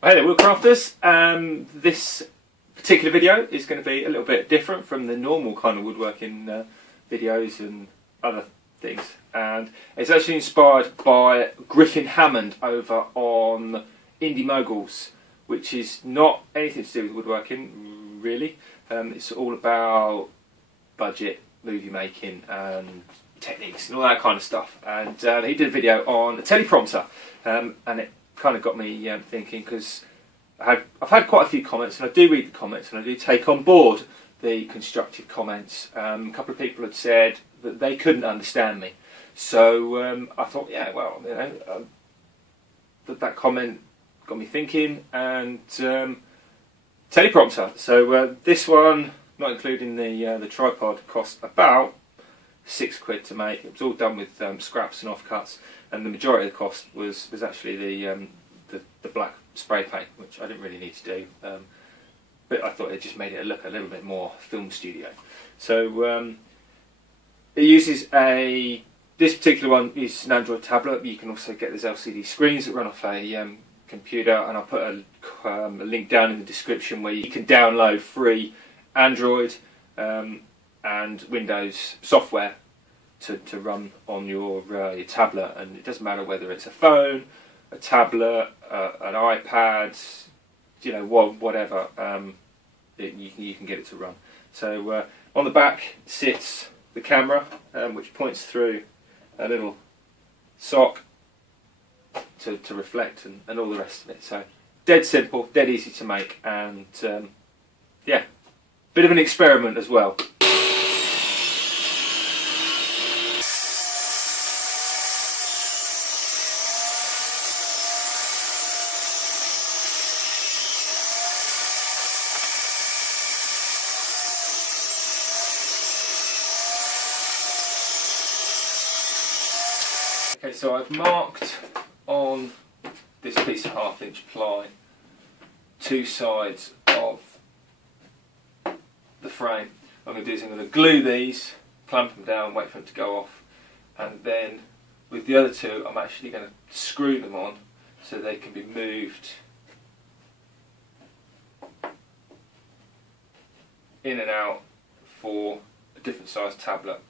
Hey there, woodcrafters. This particular video is going to be a little bit different from the normal kind of woodworking videos and other things, and it's actually inspired by Griffin Hammond over on Indie Moguls, which is not anything to do with woodworking really. It's all about budget movie making and techniques and all that kind of stuff, and he did a video on a teleprompter, and it kind of got me thinking, because I've had quite a few comments, and I do read the comments and I do take on board the constructive comments. A couple of people had said that they couldn't understand me, so I thought, yeah, well, you know, that comment got me thinking, and teleprompter. So this one, not including the tripod, cost about £6 to make. It was all done with scraps and offcuts, and the majority of the cost was actually the black spray paint, which I didn't really need to do, but I thought it just made it look a little bit more film studio. So it uses this particular one uses an Android tablet. You can also get these LCD screens that run off a computer, and I'll put a link down in the description where you can download free Android and Windows software to run on your tablet, and it doesn't matter whether it's a phone, a tablet, an iPad, you know, whatever, you can get it to run. So on the back sits the camera, which points through a little sock to reflect, and all the rest of it. So dead simple, dead easy to make, and yeah, bit of an experiment as well. Okay, so I've marked on this piece of 1/2 inch ply two sides of the frame. What I'm going to do is I'm going to glue these, clamp them down, wait for them to go off, and then with the other two I'm actually going to screw them on so they can be moved in and out for a different size tablet.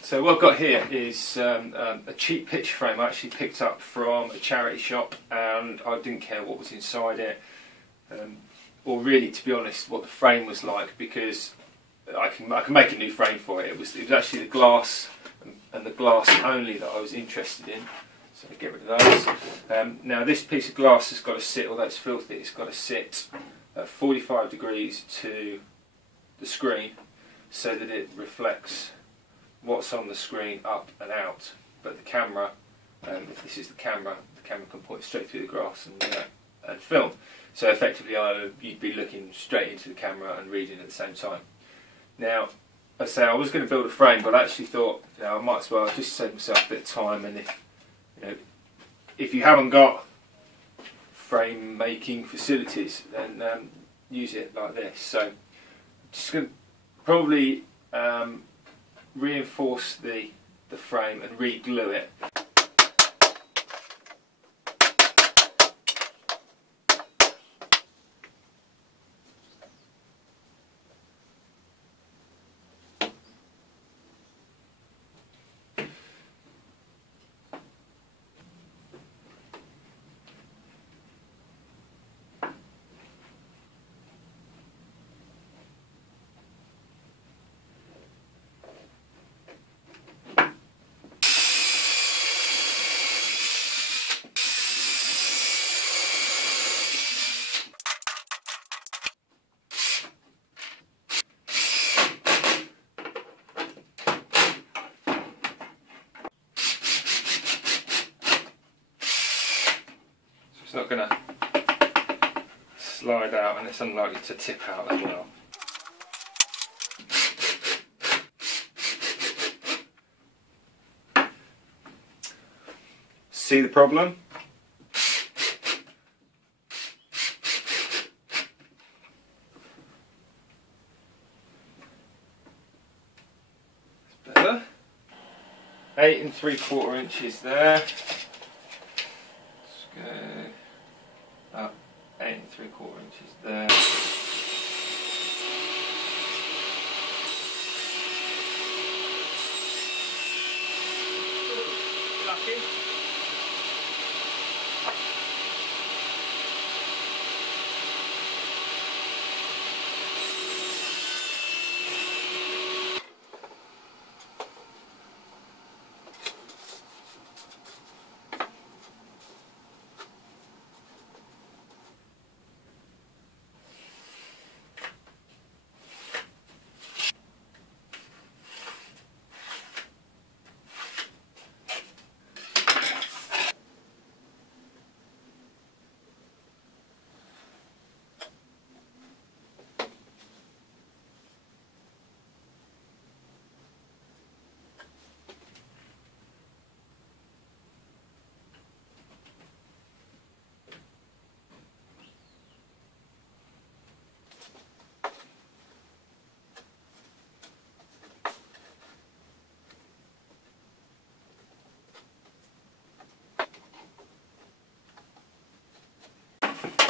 So what I've got here is a cheap picture frame I actually picked up from a charity shop, and I didn't care what was inside it, or really, to be honest, what the frame was like, because I can make a new frame for it. It was actually the glass and the glass only that I was interested in, so I get rid of those. Now this piece of glass has got to sit, although it's filthy, it's got to sit at 45 degrees to the screen so that it reflects what's on the screen up and out, but the camera, if this is the camera can point straight through the glass and film. So effectively you'd be looking straight into the camera and reading at the same time. Now, I say I was going to build a frame, but I actually thought, you know, I might as well just save myself a bit of time, and if you haven't got frame making facilities, then use it like this. So just going to probably reinforce the frame and re-glue it. It's not going to slide out, and it's unlikely to tip out as well. See the problem? Better. 8 3/4 inches there. Let's go up 8 3/4 inches there. Lucky.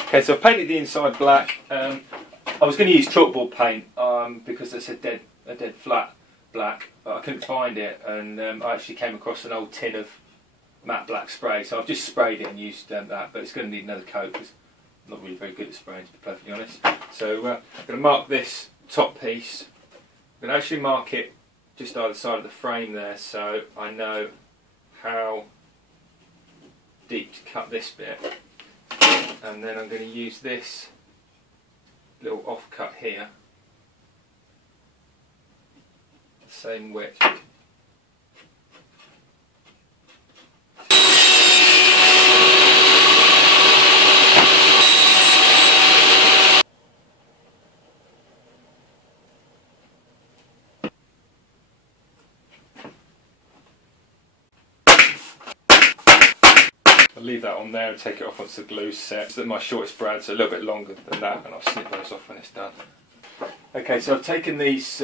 Okay, so I've painted the inside black. I was going to use chalkboard paint because it's a dead flat black, but I couldn't find it, and I actually came across an old tin of matte black spray, so I've just sprayed it and used that, but it's going to need another coat because I'm not really very good at spraying, to be perfectly honest. So I'm going to mark this top piece. I'm going to actually mark it just either side of the frame there, so I know how deep to cut this bit. And then I'm going to use this little offcut here, the same width. I'll leave that on there and take it off once the glue's set. So my shortest brads are a little bit longer than that, and I'll snip those off when it's done. Okay, so I've taken these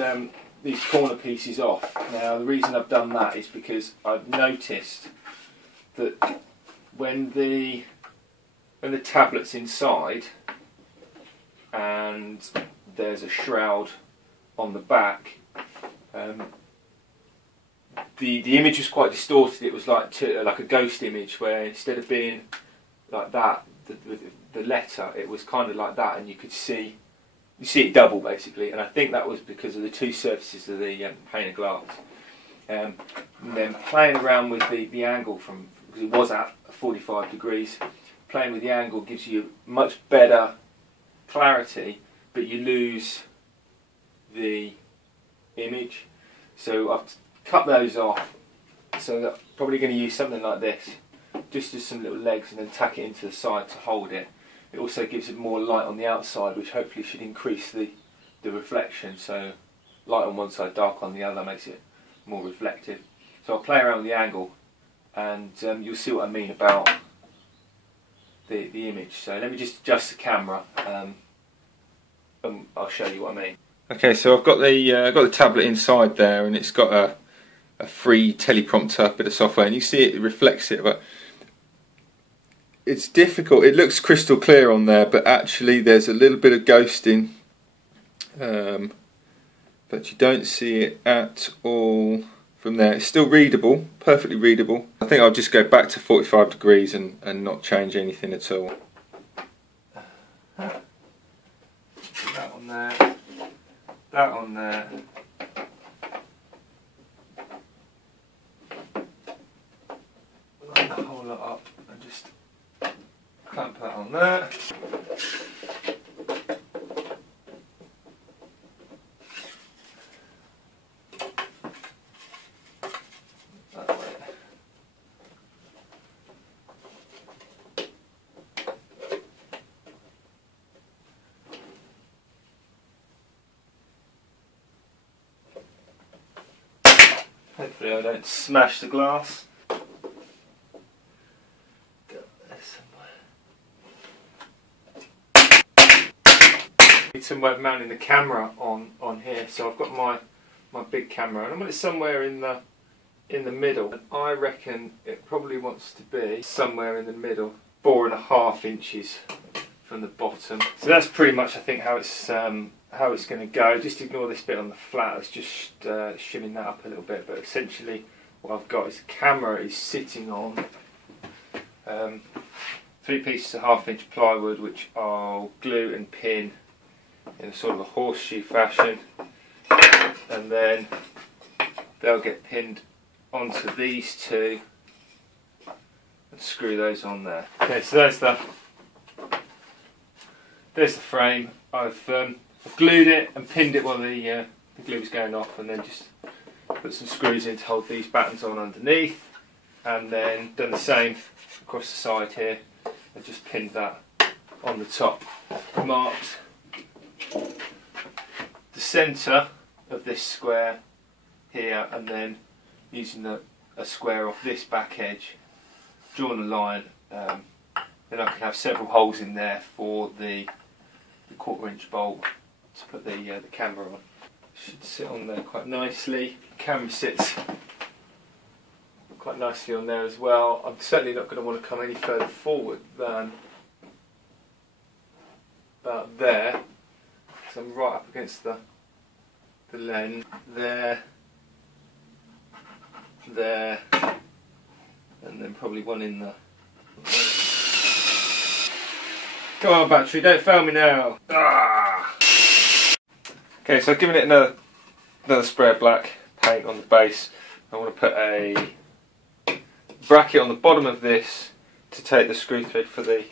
corner pieces off. Now the reason I've done that is because I've noticed that when the tablet's inside and there's a shroud on the back, the image was quite distorted. It was like a ghost image, where instead of being like that, the letter, it was kind of like that, and you see it double basically. And I think that was because of the two surfaces of the pane of glass. And then playing around with the angle because it was at 45 degrees, playing with the angle gives you much better clarity, but you lose the image. So I've cut those off, so that I'm probably going to use something like this, just as some little legs, and then tack it into the side to hold it. It also gives it more light on the outside, which hopefully should increase the reflection. So light on one side, dark on the other makes it more reflective. So I'll play around with the angle, and you'll see what I mean about the image. So let me just adjust the camera, and I'll show you what I mean. Okay, so I've got the tablet inside there, and it's got a free teleprompter bit of software, and you see it reflects it, but it's difficult. It looks crystal clear on there, but actually there's a little bit of ghosting, but you don't see it at all from there. It's still readable, perfectly readable. I think I'll just go back to 45 degrees and not change anything at all. That on there, that on there. Line the whole lot up and just clamp that on there. That way. Hopefully I don't smash the glass. Need some way of mounting the camera on here, so I've got my big camera, and I'm going to somewhere in the in the middle, and I reckon it probably wants to be somewhere in the middle, 4.5 inches from the bottom. So that's pretty much, I think, how it's going to go. Just ignore this bit on the flat. It's just shimming that up a little bit. But essentially, what I've got is the camera is sitting on 3 pieces of 1/2 inch plywood, which I'll glue and pin in a sort of a horseshoe fashion, and then they'll get pinned onto these two and screw those on there. Okay, so there's the frame. I've glued it and pinned it while the glue was going off, and then just put some screws in to hold these battens on underneath, and then done the same across the side here and just pinned that on the top. Marked the centre of this square here, and then using a square off this back edge, drawn a line, then I can have several holes in there for the 1/4 inch bolt to put the camera on. Should sit on there quite nicely. The camera sits quite nicely on there as well. I'm certainly not going to want to come any further forward than about there, so I'm right up against the lens. There, and then probably one in the... Come on, battery, don't fail me now. Ah! Okay, so I've given it another spray of black paint on the base. I want to put a bracket on the bottom of this to take the screw thread for the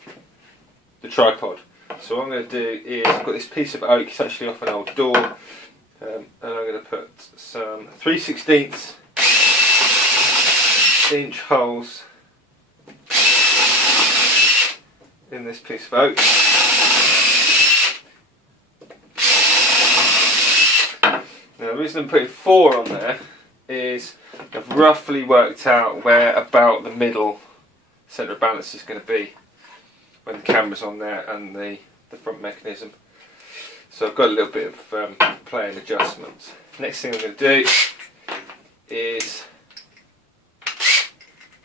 tripod. So what I'm going to do is, I've got this piece of oak, it's actually off an old door, and I'm going to put some 3/16 inch holes in this piece of oak. Now the reason I'm putting 4 on there is I've roughly worked out where about the middle centre of balance is going to be when the camera's on there and the front mechanism. So I've got a little bit of play and adjustments. Next thing I'm going to do is,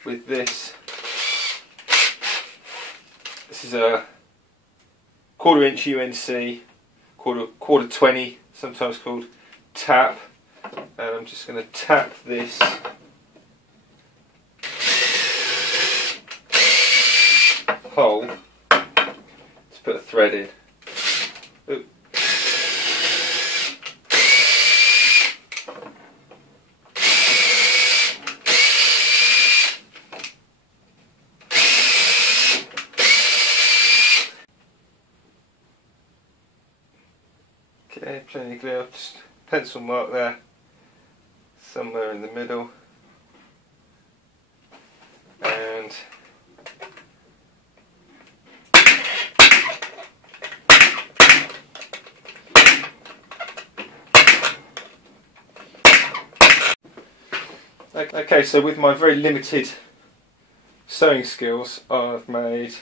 with this is a 1/4 inch UNC, quarter 20 sometimes called, tap, and I'm just going to tap this hole to put a thread in. Oop. Okay, plenty of glue, just pencil mark there, somewhere in the middle, and okay, so with my very limited sewing skills, I've made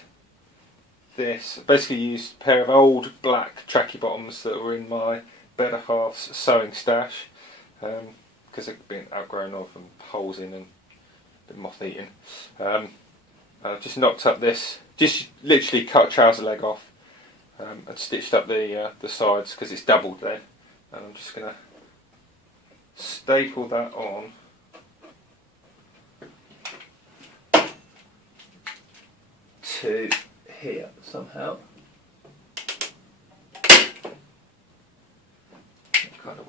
this. I basically used a pair of old black tracky bottoms that were in my Better Half's sewing stash, because they've been outgrown of and holes in and a bit moth eaten. I've just knocked up this, just literally cut a trouser leg off, and stitched up the sides because it's doubled then, and I'm just going to staple that on to here somehow. Kind of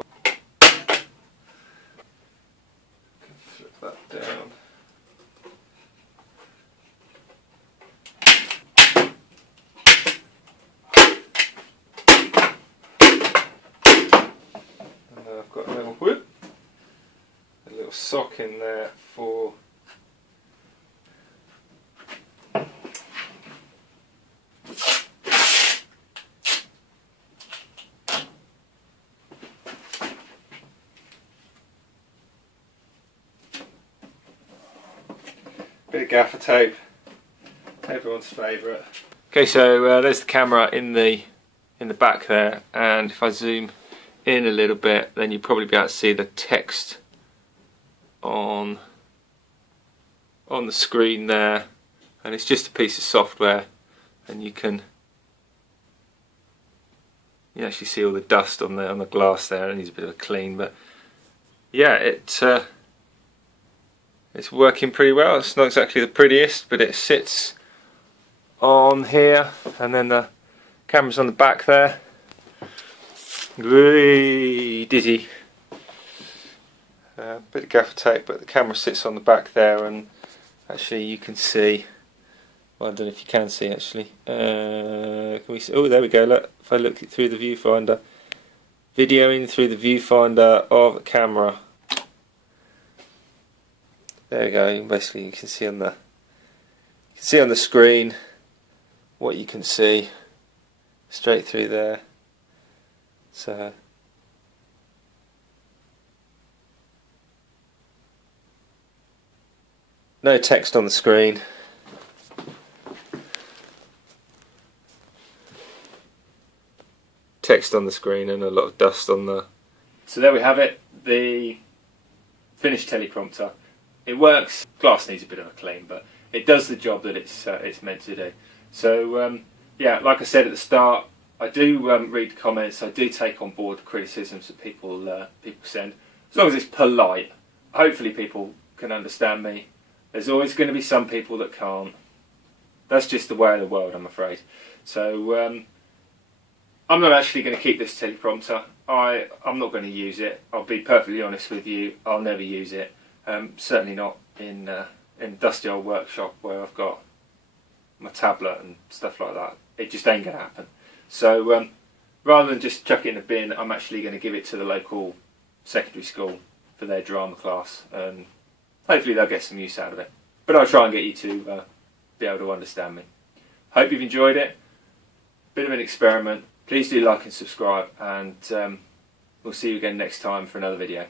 flip that down. And then I've got a little sock in there for bit of gaffer tape, everyone's favourite. Okay, so there's the camera in the back there, and if I zoom in a little bit, then you'll probably be able to see the text on the screen there, and it's just a piece of software, and you actually see all the dust on the glass there. It needs a bit of a clean, but yeah, it's working pretty well. It's not exactly the prettiest, but it sits on here, and then the camera's on the back there. Whee, dizzy. Bit of gaffer tape, but the camera sits on the back there, and actually you can see. Well, I don't know if you can see actually. Can we see? Oh, there we go. Look, if I look through the viewfinder, videoing through the viewfinder of the camera. There we go. Basically, you can see on the screen what you can see straight through there. So no text on the screen. Text on the screen and a lot of dust on the... So there we have it, the finished teleprompter. It works. Glass needs a bit of a clean, but it does the job that it's meant to do. So yeah, like I said at the start, I do read comments. I do take on board criticisms that people send, as long as it's polite. Hopefully people can understand me. There's always going to be some people that can't. That's just the way of the world, I'm afraid. So I'm not actually going to keep this teleprompter. I'm not going to use it. I'll be perfectly honest with you. I'll never use it. Certainly not in a dusty old workshop where I've got my tablet and stuff like that. It just ain't going to happen. So rather than just chuck it in a bin, I'm actually going to give it to the local secondary school for their drama class, and hopefully they'll get some use out of it. But I'll try and get you to be able to understand me. Hope you've enjoyed it. Bit of an experiment. Please do like and subscribe, and we'll see you again next time for another video.